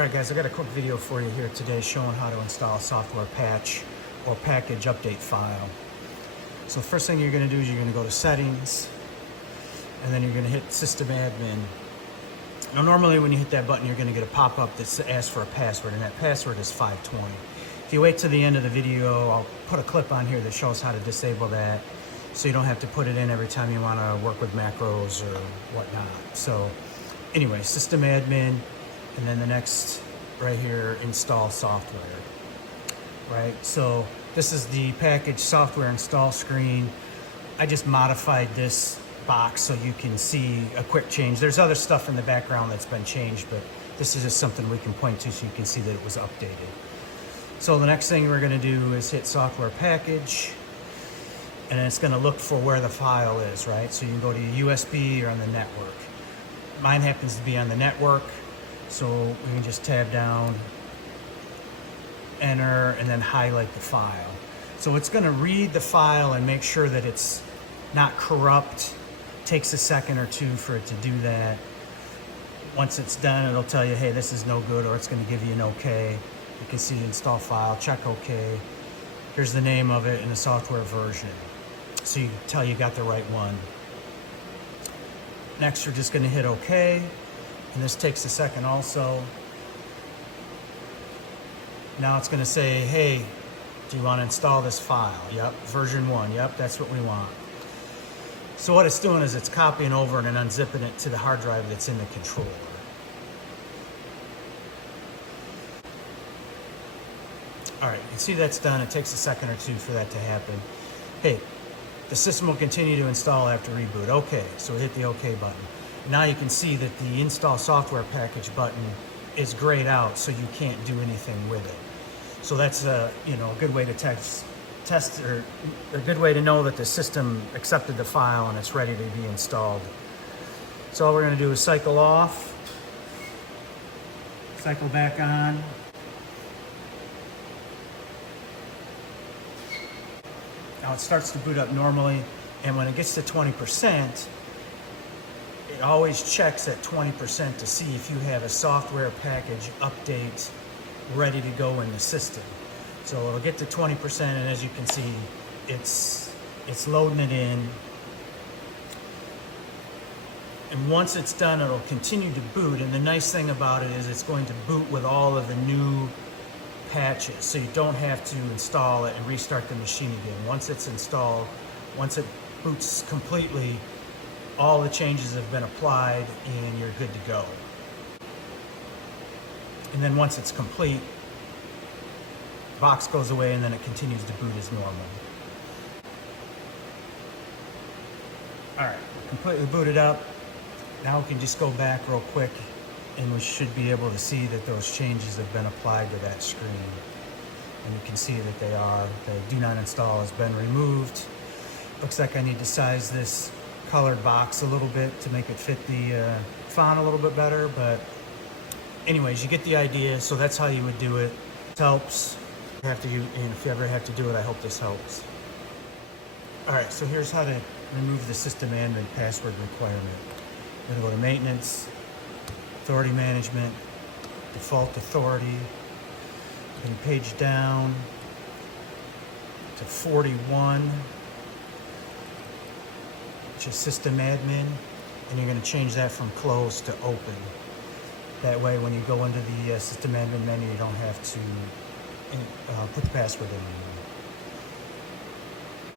Alright guys, I got a quick video for you here today showing how to install a software patch or package update file. So the first thing you're going to do is you're going to go to settings and then you're going to hit system admin. Now normally when you hit that button you're going to get a pop-up that asks for a password, and that password is 520. If you wait to the end of the video, I'll put a clip on here that shows how to disable that so you don't have to put it in every time you want to work with macros or whatnot. So anyway, system admin, and then the next right here, install software. Right, so this is the package software install screen. I just modified this box so you can see a quick change. There's other stuff in the background that's been changed, but this is just something we can point to so you can see that it was updated. So the next thing we're going to do is hit software package, and it's going to look for where the file is, right? So you can go to USB or on the network. Mine happens to be on the network, so we can just tab down, enter, and then highlight the file. So it's going to read the file and make sure that it's not corrupt. It takes a second or two for it to do that. Once it's done, it'll tell you, hey, this is no good, or it's going to give you an OK. You can see install file, check OK. Here's the name of it and the software version, so you can tell you got the right one. Next, you're just going to hit OK, and this takes a second also. Now it's going to say, hey, do you want to install this file? Yep, version 1. Yep, that's what we want. So what it's doing is it's copying over and unzipping it to the hard drive that's in the controller. All right, you can see that's done. It takes a second or two for that to happen. Hey, the system will continue to install after reboot. Okay, so hit the OK button. Now you can see that the install software package button is grayed out, so you can't do anything with it. So that's a good way to test or a good way to know that the system accepted the file and it's ready to be installed. So all we're going to do is cycle off, cycle back on. Now it starts to boot up normally, and when it gets to 20%, it always checks at 20% to see if you have a software package update ready to go in the system. So it'll get to 20%, and as you can see, it's loading it in. And once it's done, it'll continue to boot. And the nice thing about it is it's going to boot with all of the new patches, so you don't have to install it and restart the machine again. Once it's installed, once it boots completely, all the changes have been applied and you're good to go. And then once it's complete, the box goes away and then it continues to boot as normal. All right, completely booted up. Now we can just go back real quick and we should be able to see that those changes have been applied to that screen. And you can see that they are. The do not install has been removed. Looks like I need to size this colored box a little bit to make it fit the font a little bit better, but anyways, you get the idea. So that's how you would do it. It helps. And if you ever have to do it, I hope this helps. All right, so here's how to remove the system admin password requirement. I'm gonna go to maintenance, authority management, default authority, and page down to 41, which is system admin, and you're going to change that from close to open. That way when you go into the system admin menu, you don't have to put the password in anymore.